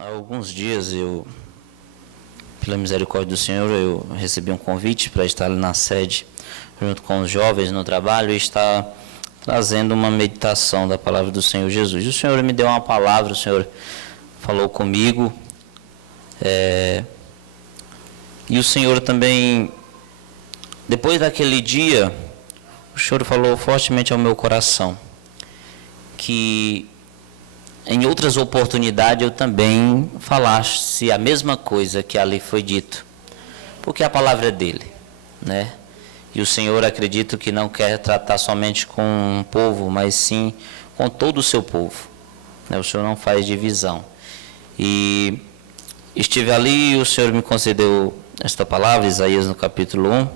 Há alguns dias pela misericórdia do Senhor, eu recebi um convite para estar ali na sede, junto com os jovens no trabalho, e estar trazendo uma meditação da palavra do Senhor Jesus. O Senhor me deu uma palavra, o Senhor falou comigo, e o Senhor também, depois daquele dia, o Senhor falou fortemente ao meu coração, que em outras oportunidades eu também falasse a mesma coisa que ali foi dito, porque a palavra é dele, né? E o Senhor, acredito que não quer tratar somente com um povo, mas sim com todo o seu povo, né? O Senhor não faz divisão. E estive ali e o Senhor me concedeu esta palavra, Isaías no capítulo 1,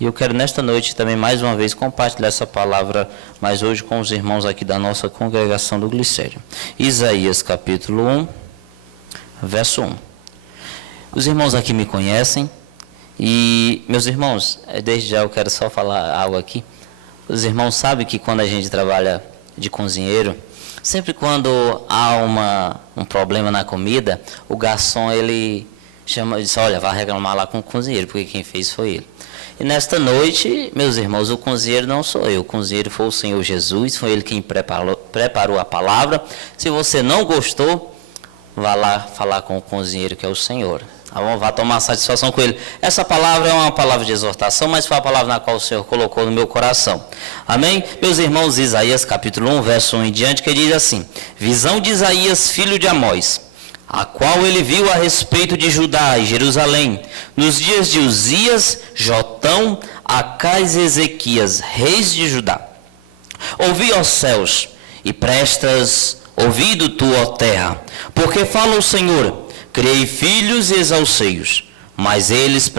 e eu quero nesta noite também mais uma vez compartilhar essa palavra, mas hoje com os irmãos aqui da nossa congregação do Glicério. Isaías capítulo 1, verso 1. Os irmãos aqui me conhecem, e meus irmãos, desde já eu quero só falar algo aqui. Os irmãos sabem que quando a gente trabalha de cozinheiro, sempre quando há um problema na comida, o garçom ele diz, olha, vai reclamar lá com o cozinheiro, porque quem fez foi ele. E nesta noite, meus irmãos, o cozinheiro não sou eu, o cozinheiro foi o Senhor Jesus, foi Ele quem preparou a palavra. Se você não gostou, vá lá falar com o cozinheiro, que é o Senhor. Vá tomar satisfação com Ele. Essa palavra é uma palavra de exortação, mas foi a palavra na qual o Senhor colocou no meu coração. Amém? Meus irmãos, Isaías capítulo 1, verso 1 em diante, que diz assim: visão de Isaías, filho de Amós, a qual ele viu a respeito de Judá e Jerusalém, nos dias de Uzias, Jotão, Acais e Ezequias, reis de Judá. Ouvi, ó céus, e prestas ouvido tu, ó terra, porque fala o Senhor, criei filhos e exalcei-os, mas eles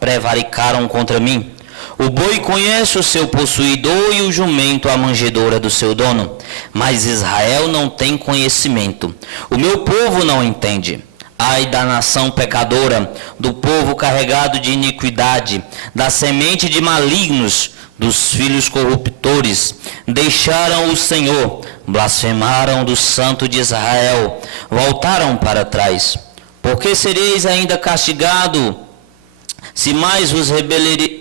prevaricaram contra mim. O boi conhece o seu possuidor e o jumento a manjedoura do seu dono, mas Israel não tem conhecimento. O meu povo não entende. Ai da nação pecadora, do povo carregado de iniquidade, da semente de malignos, dos filhos corruptores. Deixaram o Senhor, blasfemaram do Santo de Israel, voltaram para trás. Porque sereis ainda castigado, se mais vos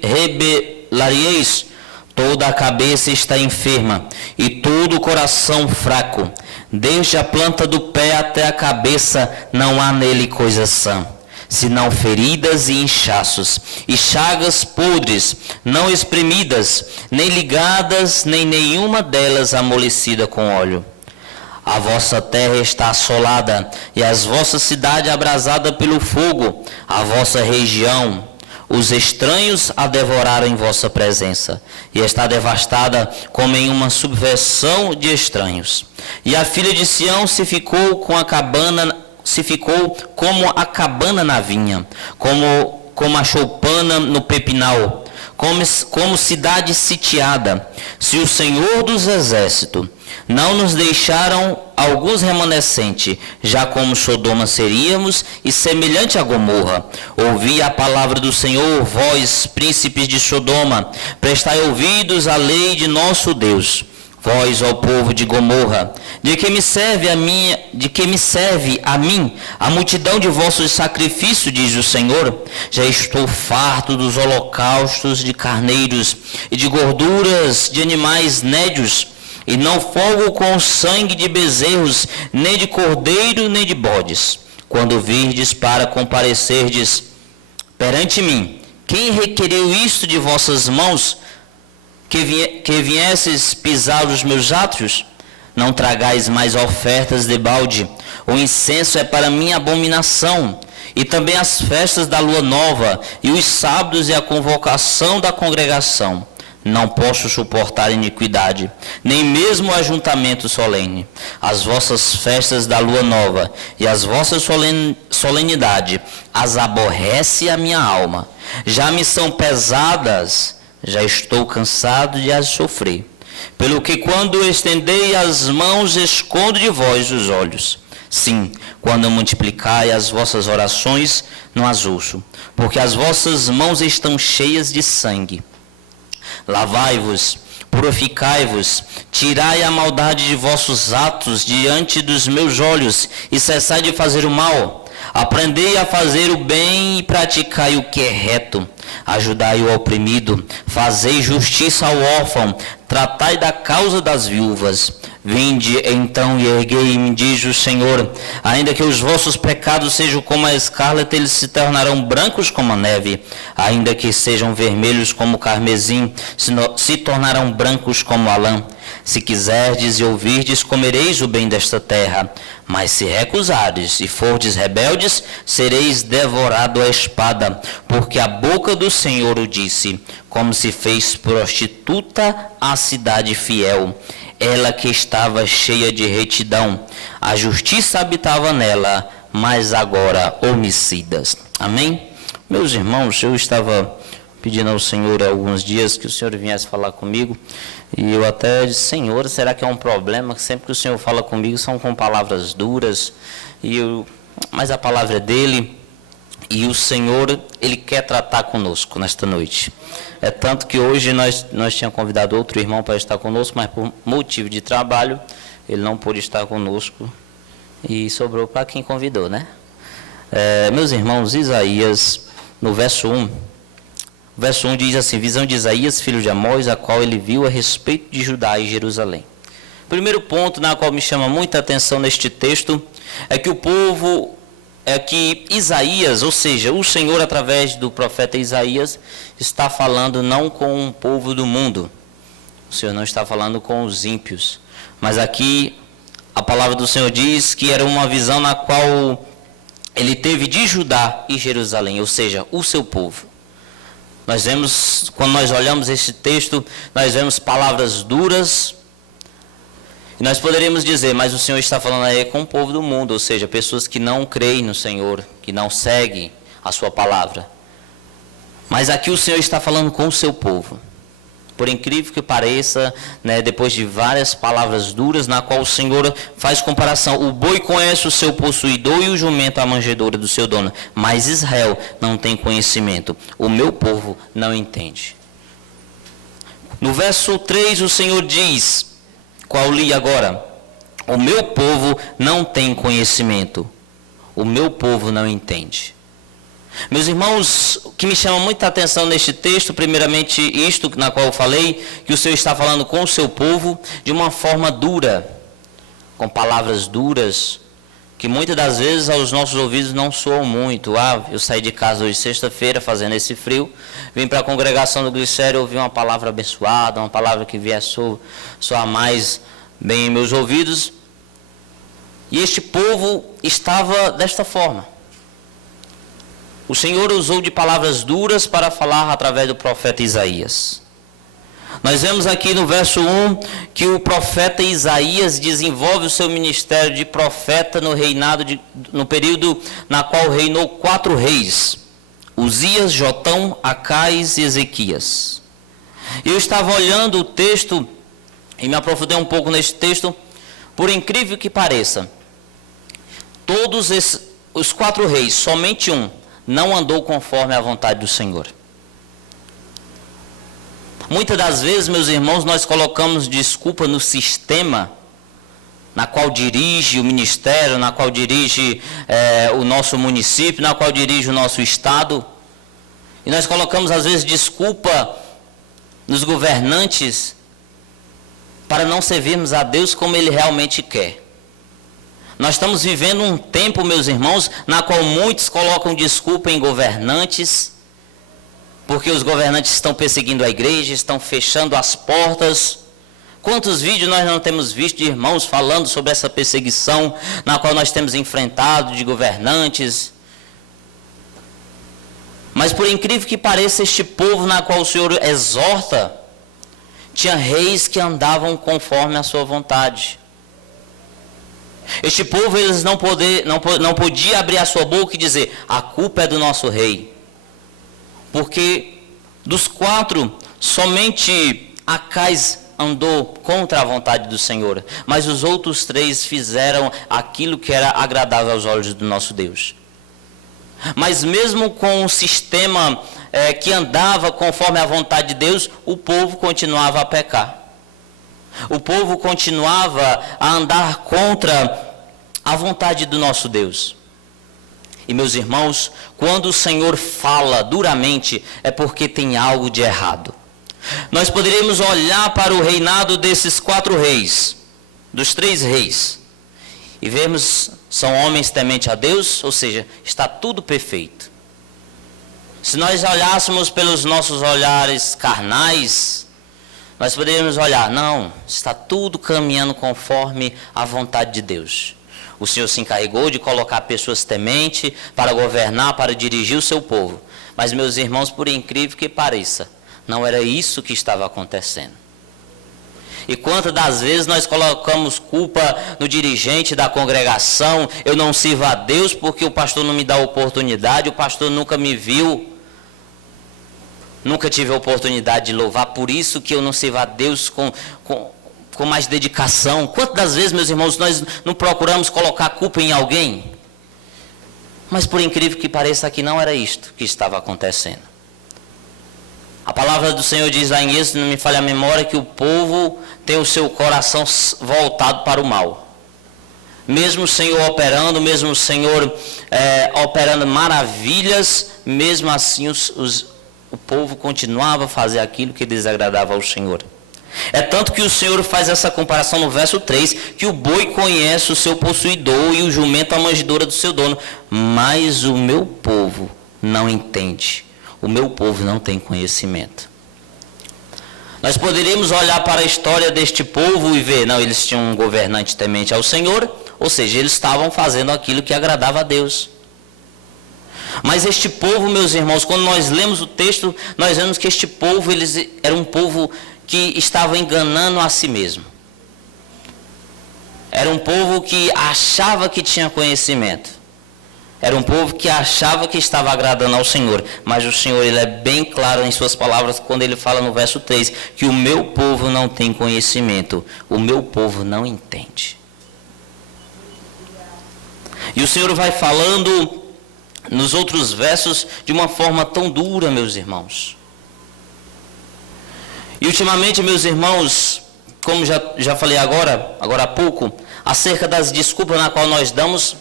rebelareis? Toda a cabeça está enferma, e todo o coração fraco. Desde a planta do pé até a cabeça, não há nele coisa sã, senão feridas e inchaços, e chagas podres, não espremidas, nem ligadas, nem nenhuma delas amolecida com óleo. A vossa terra está assolada, e as vossas cidades abrasada pelo fogo, a vossa região. Os estranhos a devoraram em vossa presença, e está devastada como em uma subversão de estranhos. E a filha de Sião se ficou como a cabana na vinha, como a choupana no pepinal, como cidade sitiada. Se o Senhor dos exércitos não nos deixaram alguns remanescentes, já como Sodoma seríamos, e semelhante a Gomorra. Ouvi a palavra do Senhor, vós, príncipes de Sodoma, prestai ouvidos à lei de nosso Deus. Vós, ó povo de Gomorra, de que me serve a mim a multidão de vossos sacrifícios, diz o Senhor? Já estou farto dos holocaustos de carneiros e de gorduras de animais nédios, e não folgo com o sangue de bezerros, nem de cordeiro, nem de bodes. Quando virdes para comparecerdes perante mim, quem requereu isto de vossas mãos, que viesses pisar os meus átrios? Não tragais mais ofertas de balde, o incenso é para mim abominação, e também as festas da lua nova, e os sábados e a convocação da congregação. Não posso suportar iniquidade, nem mesmo o ajuntamento solene. As vossas festas da lua nova e as vossas solenidades as aborrece a minha alma. Já me são pesadas, já estou cansado de as sofrer. Pelo que quando estendei as mãos, escondo de vós os olhos. Sim, quando multiplicai as vossas orações, não as ouço, porque as vossas mãos estão cheias de sangue. Lavai-vos, Purificai-vos, tirai a maldade de vossos atos diante dos meus olhos, e cessai de fazer o mal. Aprendei a fazer o bem e praticai o que é reto. Ajudai o oprimido, fazei justiça ao órfão, tratai da causa das viúvas. Vinde então e erguei-me, diz o Senhor. Ainda que os vossos pecados sejam como a escarlata, eles se tornarão brancos como a neve. Ainda que sejam vermelhos como o carmesim, se tornarão brancos como a lã. Se quiserdes e ouvirdes, comereis o bem desta terra. Mas se recusardes e fordes rebeldes, sereis devorado à espada, porque a boca do Senhor o disse, como se fez prostituta a cidade fiel, ela que estava cheia de retidão. A justiça habitava nela, mas agora homicidas. Amém? Meus irmãos, eu estava pedindo ao Senhor há alguns dias que o Senhor viesse falar comigo, e eu até disse: Senhor, será que é um problema que sempre que o Senhor fala comigo são com palavras duras? Mas a palavra é dele, e o Senhor, ele quer tratar conosco nesta noite. É tanto que hoje nós tínhamos convidado outro irmão para estar conosco, mas por motivo de trabalho ele não pôde estar conosco, e sobrou para quem convidou, né? Meus irmãos, Isaías, no verso 1, verso 1 diz assim: visão de Isaías, filho de Amós, a qual ele viu a respeito de Judá e Jerusalém. Primeiro ponto na qual me chama muita atenção neste texto é que Isaías, ou seja, o Senhor através do profeta Isaías, está falando não com o povo do mundo. O Senhor não está falando com os ímpios. Mas aqui a palavra do Senhor diz que era uma visão na qual ele teve de Judá e Jerusalém, ou seja, o seu povo. Nós vemos, quando nós olhamos esse texto, nós vemos palavras duras, e nós poderíamos dizer, mas o Senhor está falando aí com o povo do mundo, ou seja, pessoas que não creem no Senhor, que não seguem a sua palavra. Mas aqui o Senhor está falando com o seu povo. Por incrível que pareça, né, depois de várias palavras duras, na qual o Senhor faz comparação: o boi conhece o seu possuidor e o jumento a manjedoura do seu dono, mas Israel não tem conhecimento, o meu povo não entende. No verso 3 o Senhor diz, qual li agora: o meu povo não tem conhecimento, o meu povo não entende. Meus irmãos, o que me chama muita atenção neste texto, primeiramente isto na qual eu falei, que o Senhor está falando com o seu povo de uma forma dura, com palavras duras, que muitas das vezes aos nossos ouvidos não soam muito. Eu saí de casa hoje sexta-feira, fazendo esse frio, vim para a congregação do Glicério, ouvi uma palavra abençoada, uma palavra que viesse soar mais bem em meus ouvidos, e este povo estava desta forma. O Senhor usou de palavras duras para falar através do profeta Isaías. Nós vemos aqui no verso 1 que o profeta Isaías desenvolve o seu ministério de profeta no período na qual reinou 4 reis: Uzias, Jotão, Acais e Ezequias. Eu estava olhando o texto e me aprofundei um pouco neste texto. Por incrível que pareça, todos os 4 reis, somente um não andou conforme a vontade do Senhor. Muitas das vezes, meus irmãos, nós colocamos desculpa no sistema na qual dirige o ministério, na qual dirige o nosso município, na qual dirige o nosso estado. E nós colocamos às vezes desculpa nos governantes para não servirmos a Deus como Ele realmente quer. Nós estamos vivendo um tempo, meus irmãos, na qual muitos colocam desculpa em governantes, porque os governantes estão perseguindo a igreja, estão fechando as portas. Quantos vídeos nós não temos visto de irmãos falando sobre essa perseguição na qual nós temos enfrentado de governantes? Mas por incrível que pareça, este povo na qual o Senhor exorta, tinha reis que andavam conforme a sua vontade. Este povo, eles não podia abrir a sua boca e dizer: a culpa é do nosso rei. Porque dos 4, somente Acais andou contra a vontade do Senhor. Mas os outros 3 fizeram aquilo que era agradável aos olhos do nosso Deus. Mas mesmo com o sistema que andava conforme a vontade de Deus, o povo continuava a pecar. O povo continuava a andar contra a vontade do nosso Deus. E meus irmãos, quando o Senhor fala duramente, é porque tem algo de errado. Nós poderíamos olhar para o reinado desses 4 reis, dos 3 reis, e vermos, são homens tementes a Deus, ou seja, está tudo perfeito. Se nós olhássemos pelos nossos olhares carnais, nós poderíamos olhar, não, está tudo caminhando conforme a vontade de Deus. O Senhor se encarregou de colocar pessoas tementes para governar, para dirigir o seu povo. Mas, meus irmãos, por incrível que pareça, não era isso que estava acontecendo. E quantas das vezes nós colocamos culpa no dirigente da congregação, eu não sirvo a Deus porque o pastor não me dá oportunidade, o pastor nunca me viu, nunca tive a oportunidade de louvar, por isso que eu não sirvo a Deus com mais dedicação. Quantas das vezes, meus irmãos, nós não procuramos colocar culpa em alguém? Mas por incrível que pareça, aqui não era isto que estava acontecendo. A palavra do Senhor diz lá em Êxodo, não me falha a memória, que o povo tem o seu coração voltado para o mal. Mesmo o Senhor operando, mesmo o Senhor operando maravilhas, mesmo assim o povo continuava a fazer aquilo que desagradava ao Senhor. É tanto que o Senhor faz essa comparação no verso 3, que o boi conhece o seu possuidor e o jumento a manjedoura do seu dono, mas o meu povo não entende, o meu povo não tem conhecimento. Nós poderíamos olhar para a história deste povo e ver, não, eles tinham um governante temente ao Senhor, ou seja, eles estavam fazendo aquilo que agradava a Deus. Mas este povo, meus irmãos, quando nós lemos o texto, nós vemos que este povo, eles era um povo que estava enganando a si mesmo. Era um povo que achava que tinha conhecimento. Era um povo que achava que estava agradando ao Senhor. Mas o Senhor, ele é bem claro em suas palavras quando ele fala no verso 3, que o meu povo não tem conhecimento, o meu povo não entende. E o Senhor vai falando nos outros versos de uma forma tão dura, meus irmãos. E ultimamente, meus irmãos, como já falei agora há pouco, acerca das desculpas na qual nós damos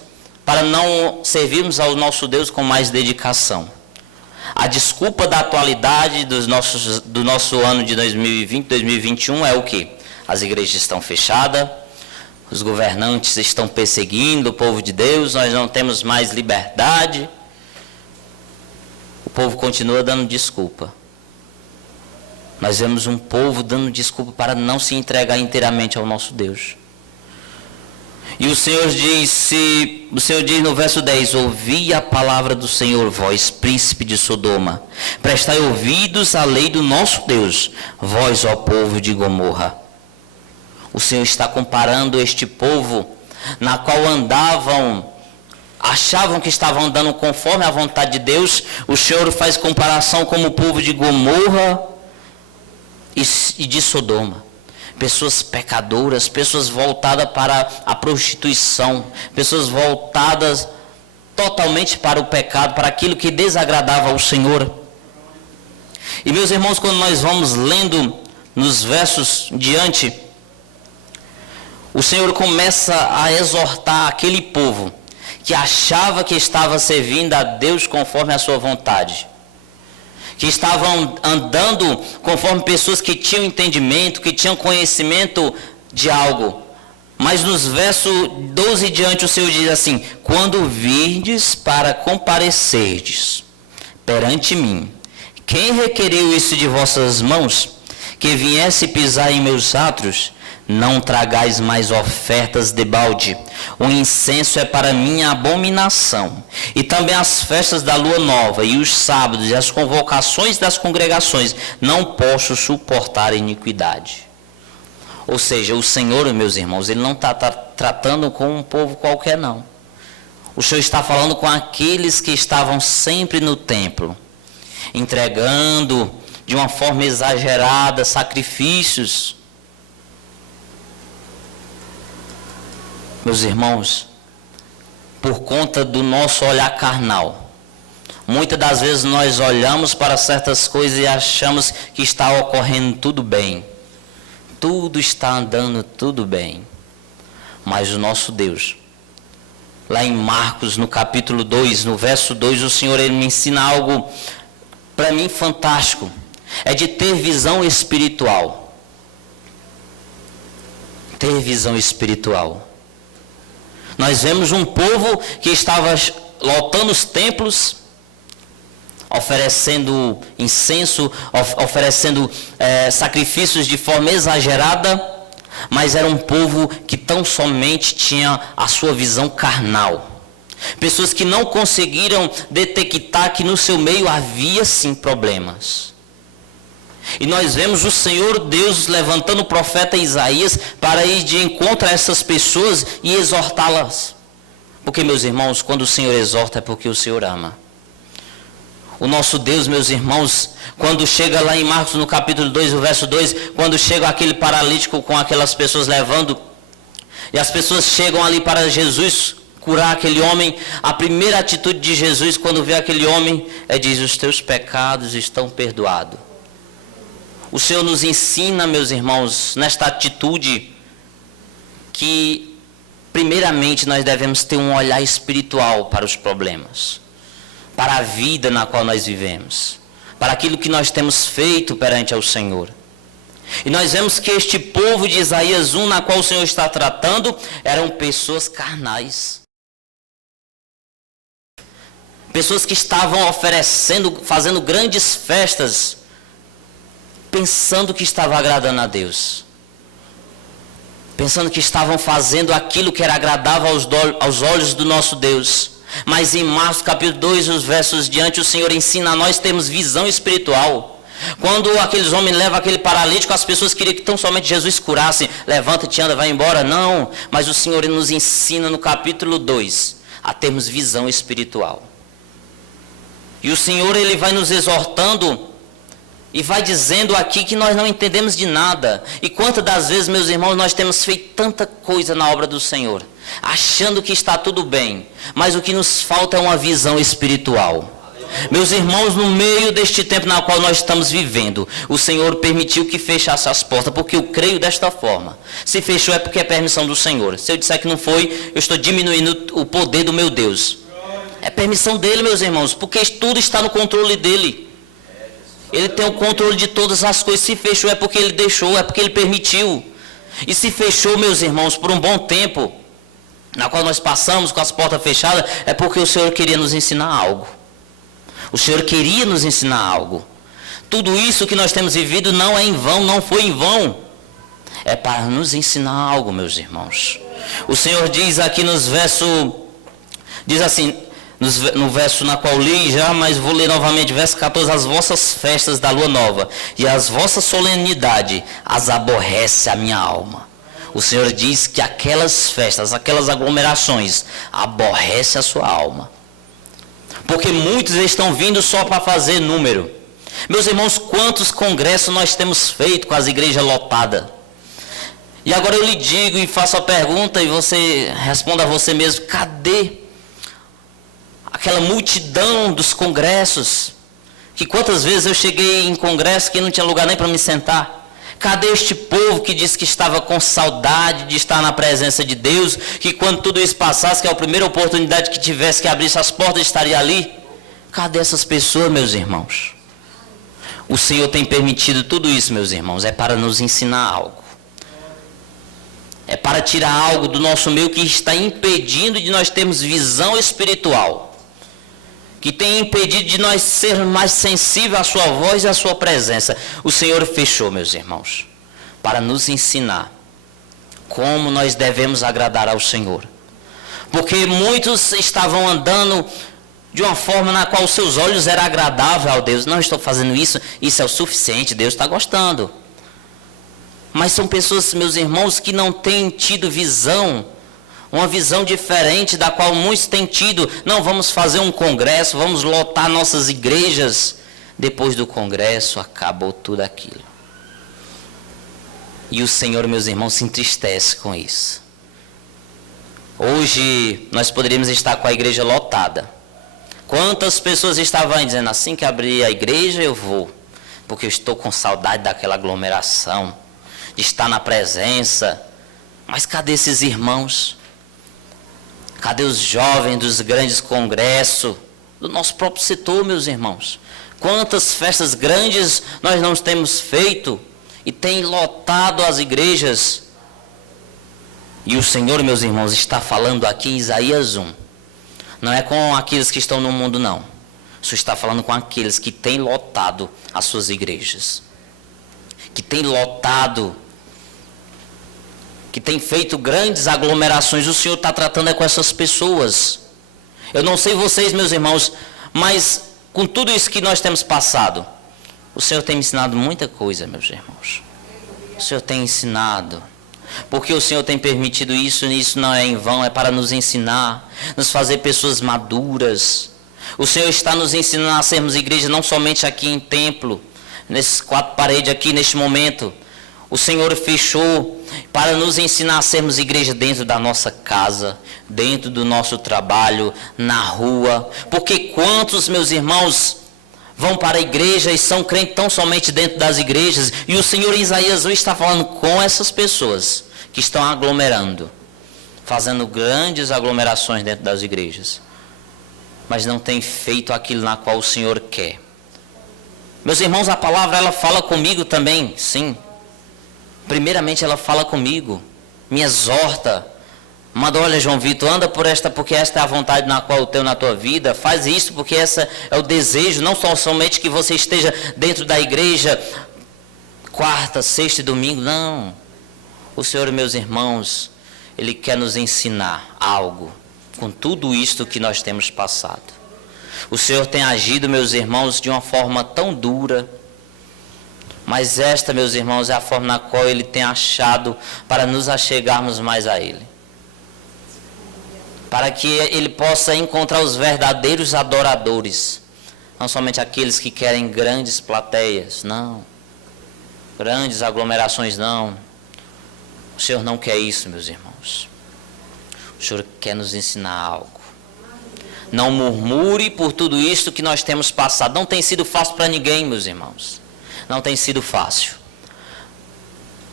para não servirmos ao nosso Deus com mais dedicação. A desculpa da atualidade do nosso ano de 2020, 2021 é o quê? As igrejas estão fechadas, os governantes estão perseguindo o povo de Deus, nós não temos mais liberdade. O povo continua dando desculpa. Nós vemos um povo dando desculpa para não se entregar inteiramente ao nosso Deus. E o Senhor diz no verso 10, ouvi a palavra do Senhor, vós, príncipe de Sodoma, prestai ouvidos à lei do nosso Deus, vós, ó povo de Gomorra. O Senhor está comparando este povo, na qual achavam que estavam andando conforme a vontade de Deus. O Senhor faz comparação com o povo de Gomorra e de Sodoma. Pessoas pecadoras, pessoas voltadas para a prostituição, pessoas voltadas totalmente para o pecado, para aquilo que desagradava ao Senhor. E meus irmãos, quando nós vamos lendo nos versos diante, o Senhor começa a exortar aquele povo que achava que estava servindo a Deus conforme a sua vontade, que estavam andando conforme pessoas que tinham entendimento, que tinham conhecimento de algo. Mas nos versos 12 diante o Senhor diz assim, quando virdes para comparecerdes perante mim, quem requeriu isso de vossas mãos, que viesse pisar em meus átrios? Não tragais mais ofertas de balde, o incenso é para mim abominação, e também as festas da lua nova, e os sábados, e as convocações das congregações, não posso suportar iniquidade. Ou seja, o Senhor, meus irmãos, Ele não está tratando com um povo qualquer, não. O Senhor está falando com aqueles que estavam sempre no templo, entregando de uma forma exagerada sacrifícios. Meus irmãos, por conta do nosso olhar carnal, muitas das vezes nós olhamos para certas coisas e achamos que está ocorrendo tudo bem. tudo está andando tudo bem. Mas o nosso Deus, lá em Marcos, no capítulo 2, no verso 2, o Senhor ele me ensina algo, para mim, fantástico. É de ter visão espiritual. Ter visão espiritual. Nós vemos um povo que estava lotando os templos, oferecendo incenso, oferecendo sacrifícios de forma exagerada, mas era um povo que tão somente tinha a sua visão carnal. Pessoas que não conseguiram detectar que no seu meio havia sim problemas. E nós vemos o Senhor Deus levantando o profeta Isaías para ir de encontro a essas pessoas e exortá-las. Porque, meus irmãos, quando o Senhor exorta é porque o Senhor ama. O nosso Deus, meus irmãos, quando chega lá em Marcos no capítulo 2, o verso 2, quando chega aquele paralítico com aquelas pessoas levando, e as pessoas chegam ali para Jesus curar aquele homem, a primeira atitude de Jesus quando vê aquele homem é diz: os teus pecados estão perdoados. O Senhor nos ensina, meus irmãos, nesta atitude, que primeiramente nós devemos ter um olhar espiritual para os problemas, para a vida na qual nós vivemos, para aquilo que nós temos feito perante ao Senhor. E nós vemos que este povo de Isaías 1, na qual o Senhor está tratando, eram pessoas carnais. Pessoas que estavam oferecendo, fazendo grandes festas, pensando que estava agradando a Deus. Pensando que estavam fazendo aquilo que era agradável aos olhos do nosso Deus. Mas em Marcos capítulo 2, os versos diante, o Senhor ensina a nós termos visão espiritual. Quando aqueles homens levam aquele paralítico, as pessoas queriam que tão somente Jesus curasse. Levanta-te, anda, vai embora. Não, mas o Senhor nos ensina no capítulo 2 a termos visão espiritual. E o Senhor ele vai nos exortando e vai dizendo aqui que nós não entendemos de nada. E quantas das vezes, meus irmãos, nós temos feito tanta coisa na obra do Senhor, achando que está tudo bem, mas o que nos falta é uma visão espiritual. Meus irmãos, no meio deste tempo na qual nós estamos vivendo, o Senhor permitiu que fechasse as portas, porque eu creio desta forma. Se fechou é porque é permissão do Senhor. Se eu disser que não foi, eu estou diminuindo o poder do meu Deus. É permissão dele, meus irmãos, porque tudo está no controle dele. Ele tem o controle de todas as coisas. Se fechou é porque ele deixou, é porque ele permitiu. E se fechou, meus irmãos, por um bom tempo, na qual nós passamos com as portas fechadas, é porque o Senhor queria nos ensinar algo. O Senhor queria nos ensinar algo. Tudo isso que nós temos vivido não é em vão, não foi em vão. É para nos ensinar algo, meus irmãos. O Senhor diz aqui nos versos, diz assim, no verso na qual li já, mas vou ler novamente, verso 14: as vossas festas da lua nova e as vossas solenidades as aborrece a minha alma. O Senhor diz que aquelas festas, aquelas aglomerações, aborrece a sua alma. Porque muitos estão vindo só para fazer número. Meus irmãos, quantos congressos nós temos feito com as igrejas lotadas? E agora eu lhe digo e faço a pergunta e você responda a você mesmo: cadê aquela multidão dos congressos? Que quantas vezes eu cheguei em congresso que não tinha lugar nem para me sentar? Cadê este povo que disse que estava com saudade de estar na presença de Deus, que quando tudo isso passasse, que é a primeira oportunidade que tivesse que abrir essas portas, estaria ali? Cadê essas pessoas, meus irmãos? O Senhor tem permitido tudo isso, meus irmãos, é para nos ensinar algo. É para tirar algo do nosso meio que está impedindo de nós termos visão espiritual, que tem impedido de nós sermos mais sensíveis à sua voz e à sua presença. O Senhor fechou, meus irmãos, para nos ensinar como nós devemos agradar ao Senhor. Porque muitos estavam andando de uma forma na qual os seus olhos eram agradáveis ao Deus. Não, estou fazendo isso, isso é o suficiente, Deus está gostando. Mas são pessoas, meus irmãos, que não têm tido visão, uma visão diferente da qual muitos têm tido. Não, vamos fazer um congresso, vamos lotar nossas igrejas. Depois do congresso, acabou tudo aquilo. E o Senhor, meus irmãos, se entristece com isso. Hoje, nós poderíamos estar com a igreja lotada. Quantas pessoas estavam aí dizendo: assim que abrir a igreja eu vou, porque eu estou com saudade daquela aglomeração, de estar na presença. Mas cadê esses irmãos? Cadê os jovens dos grandes congressos, do nosso próprio setor, meus irmãos? Quantas festas grandes nós não temos feito e tem lotado as igrejas. E o Senhor, meus irmãos, está falando aqui em Isaías 1. Não é com aqueles que estão no mundo, não. O Senhor está falando com aqueles que têm lotado as suas igrejas. Que têm lotado, que têm feito grandes aglomerações. O Senhor está tratando com essas pessoas. Eu não sei vocês, meus irmãos, mas com tudo isso que nós temos passado, o Senhor tem me ensinado muita coisa, meus irmãos. O Senhor tem ensinado. Porque o Senhor tem permitido isso, e isso não é em vão, é para nos ensinar, nos fazer pessoas maduras. O Senhor está nos ensinando a sermos igreja, não somente aqui em templo, nesses 4 paredes aqui, neste momento. O Senhor fechou para nos ensinar a sermos igreja dentro da nossa casa, dentro do nosso trabalho, na rua. Porque quantos, meus irmãos, vão para a igreja e são crentes tão somente dentro das igrejas, e o Senhor em Isaías 1 está falando com essas pessoas que estão aglomerando, fazendo grandes aglomerações dentro das igrejas, mas não tem feito aquilo na qual o Senhor quer. Meus irmãos, a palavra ela fala comigo também, sim. Primeiramente ela fala comigo, me exorta, manda, olha João Vitor, anda por esta, porque esta é a vontade na qual eu tenho na tua vida, faz isso porque essa é o desejo, não só somente que você esteja dentro da igreja, quarta, sexta e domingo, não. O Senhor, meus irmãos, Ele quer nos ensinar algo, com tudo isto que nós temos passado. O Senhor tem agido, meus irmãos, de uma forma tão dura, mas esta, meus irmãos, é a forma na qual Ele tem achado para nos achegarmos mais a Ele. Para que Ele possa encontrar os verdadeiros adoradores. Não somente aqueles que querem grandes plateias, não. Grandes aglomerações, não. O Senhor não quer isso, meus irmãos. O Senhor quer nos ensinar algo. Não murmure por tudo isto que nós temos passado. Não tem sido fácil para ninguém, meus irmãos. Não tem sido fácil.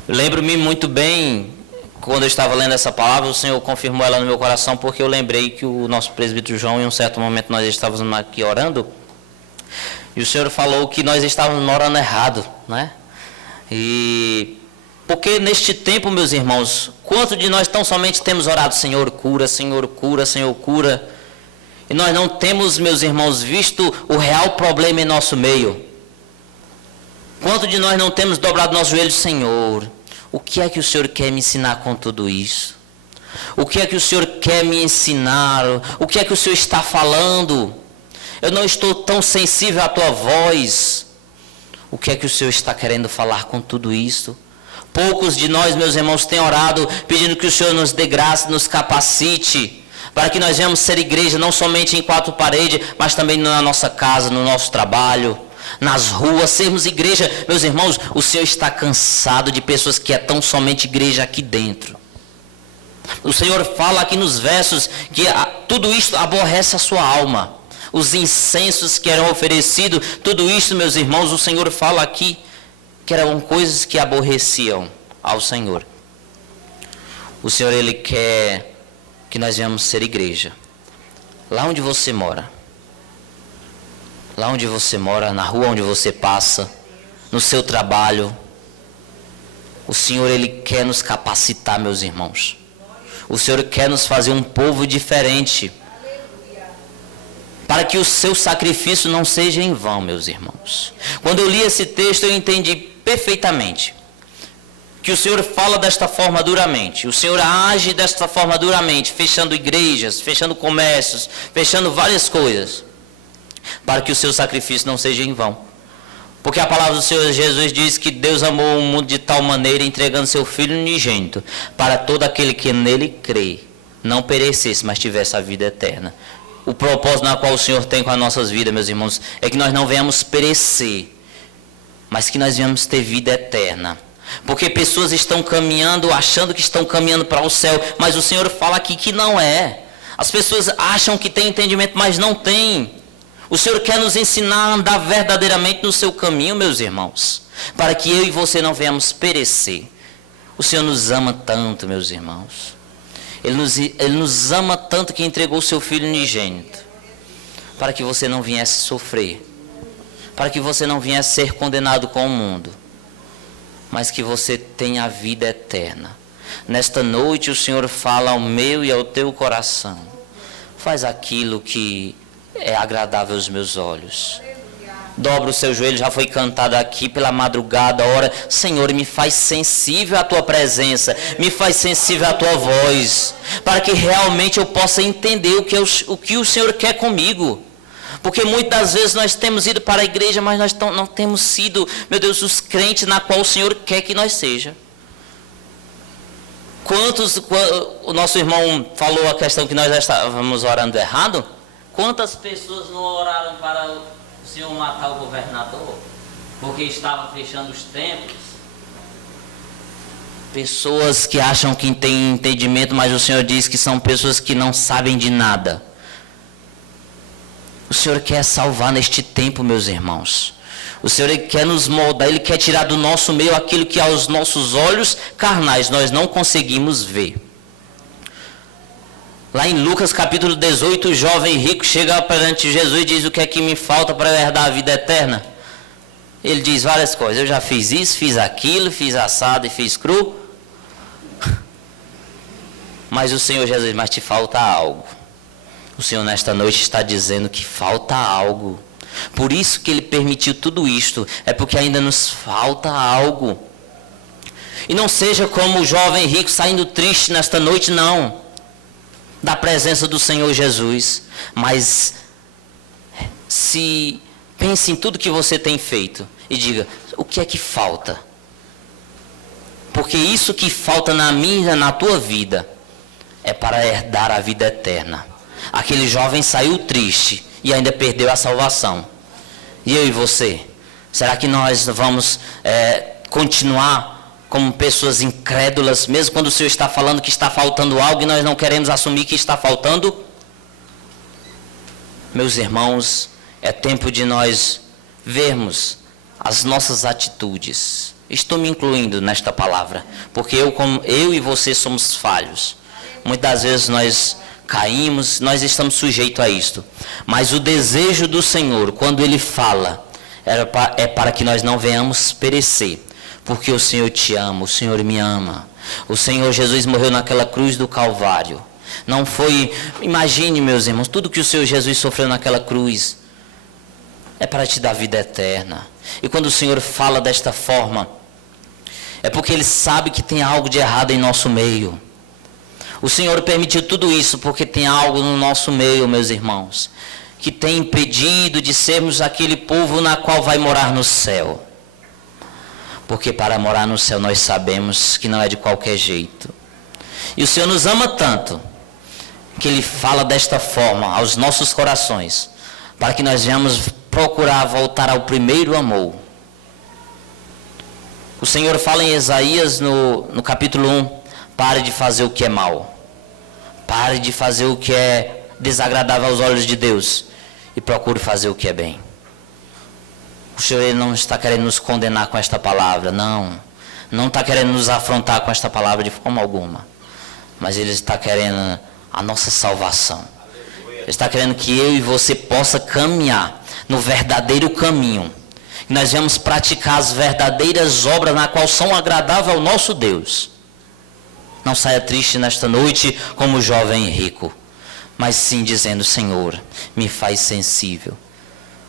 Lembro-me muito bem, quando eu estava lendo essa palavra, o Senhor confirmou ela no meu coração, porque eu lembrei que o nosso presbítero João, em um certo momento, nós estávamos aqui orando, e o Senhor falou que nós estávamos orando errado, né? E porque neste tempo, meus irmãos, quanto de nós tão somente temos orado, Senhor cura, Senhor cura, Senhor cura, e nós não temos, meus irmãos, visto o real problema em nosso meio. Quanto de nós não temos dobrado nosso joelho, Senhor, o que é que o Senhor quer me ensinar com tudo isso? O que é que o Senhor quer me ensinar? O que é que o Senhor está falando? Eu não estou tão sensível à tua voz. O que é que o Senhor está querendo falar com tudo isso? Poucos de nós, meus irmãos, têm orado pedindo que o Senhor nos dê graça, nos capacite, para que nós venhamos ser igreja não somente em 4 paredes, mas também na nossa casa, no nosso trabalho, nas ruas, sermos igreja. Meus irmãos, o Senhor está cansado de pessoas que é tão somente igreja aqui dentro. O Senhor fala aqui nos versos que tudo isto aborrece a sua alma. Os incensos que eram oferecidos, tudo isso, meus irmãos, o Senhor fala aqui que eram coisas que aborreciam ao Senhor. O Senhor, Ele quer que nós venhamos ser igreja. Lá onde você mora. Lá onde você mora, na rua onde você passa, no seu trabalho. O Senhor, Ele quer nos capacitar, meus irmãos. O Senhor quer nos fazer um povo diferente. Para que o seu sacrifício não seja em vão, meus irmãos. Quando eu li esse texto, eu entendi perfeitamente que o Senhor fala desta forma duramente. O Senhor age desta forma duramente, fechando igrejas, fechando comércios, fechando várias coisas, para que o seu sacrifício não seja em vão. Porque a palavra do Senhor Jesus diz que Deus amou o mundo de tal maneira, entregando seu Filho unigênito, para todo aquele que nele crê, não perecesse, mas tivesse a vida eterna. O propósito na qual o Senhor tem com as nossas vidas, meus irmãos, é que nós não venhamos perecer, mas que nós venhamos ter vida eterna. Porque pessoas estão caminhando, achando que estão caminhando para o céu, mas o Senhor fala aqui que não é. As pessoas acham que têm entendimento, mas não têm. O Senhor quer nos ensinar a andar verdadeiramente no seu caminho, meus irmãos, para que eu e você não venhamos perecer, O Senhor nos ama tanto, meus irmãos. Ele nos ama tanto que entregou o seu Filho unigênito, para que você não viesse sofrer, para que você não viesse ser condenado com o mundo, mas que você tenha a vida eterna. Nesta noite o Senhor fala ao meu e ao teu coração: faz aquilo que é agradável aos meus olhos. Dobra o seu joelho, já foi cantado aqui pela madrugada, ora, Senhor, me faz sensível à tua presença, me faz sensível à tua voz, para que realmente eu possa entender o que o Senhor quer comigo. Porque muitas das vezes nós temos ido para a igreja, mas nós não temos sido, meu Deus, os crentes na qual o Senhor quer que nós seja. O nosso irmão falou a questão que nós já estávamos orando errado. Quantas pessoas não oraram para o Senhor matar o governador, porque estava fechando os templos? Pessoas que acham que têm entendimento, mas o Senhor diz que são pessoas que não sabem de nada. O Senhor quer salvar neste tempo, meus irmãos. O Senhor quer nos moldar, Ele quer tirar do nosso meio aquilo que aos nossos olhos carnais nós não conseguimos ver. Lá em Lucas capítulo 18, o jovem rico chega perante Jesus e diz: o que é que me falta para herdar a vida eterna? Ele diz várias coisas: eu já fiz isso, fiz aquilo, fiz assado e fiz cru. Mas o Senhor Jesus: mas te falta algo. O Senhor nesta noite está dizendo que falta algo. Por isso que Ele permitiu tudo isto, é porque ainda nos falta algo. E não seja como o jovem rico saindo triste nesta noite, não, da presença do Senhor Jesus. Mas se pense em tudo que você tem feito e diga: o que é que falta? Porque isso que falta na minha, na tua vida, é para herdar a vida eterna. Aquele jovem saiu triste e ainda perdeu a salvação. E eu e você? Será que nós vamos continuar como pessoas incrédulas, mesmo quando o Senhor está falando que está faltando algo e nós não queremos assumir que está faltando? Meus irmãos, é tempo de nós vermos as nossas atitudes. Estou me incluindo nesta palavra, porque eu e você somos falhos. Muitas vezes nós caímos, nós estamos sujeitos a isto. Mas o desejo do Senhor, quando Ele fala, é para que nós não venhamos perecer. Porque o Senhor te ama, o Senhor me ama. O Senhor Jesus morreu naquela cruz do Calvário. Não foi, imagine, meus irmãos, tudo que o Senhor Jesus sofreu naquela cruz é para te dar vida eterna. E quando o Senhor fala desta forma, é porque Ele sabe que tem algo de errado em nosso meio. O Senhor permitiu tudo isso porque tem algo no nosso meio, meus irmãos, que tem impedido de sermos aquele povo na qual vai morar no céu. Porque para morar no céu nós sabemos que não é de qualquer jeito. E o Senhor nos ama tanto que Ele fala desta forma aos nossos corações, para que nós venhamos procurar voltar ao primeiro amor. O Senhor fala em Isaías no capítulo 1, pare de fazer o que é mal. Pare de fazer o que é desagradável aos olhos de Deus e procure fazer o que é bem. O Senhor Ele não está querendo nos condenar com esta palavra, não está querendo nos afrontar com esta palavra de forma alguma, mas Ele está querendo a nossa salvação. Ele está querendo que eu e você possa caminhar no verdadeiro caminho, que nós vamos praticar as verdadeiras obras na qual são agradáveis ao nosso Deus. Não saia triste nesta noite como o jovem rico, mas sim dizendo: Senhor, me faz sensível.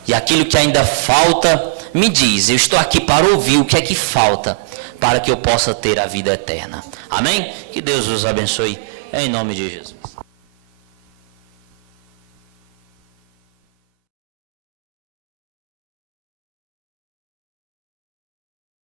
E aquilo que ainda falta, me diz. Eu estou aqui para ouvir o que é que falta, para que eu possa ter a vida eterna. Amém? Que Deus os abençoe, em nome de Jesus.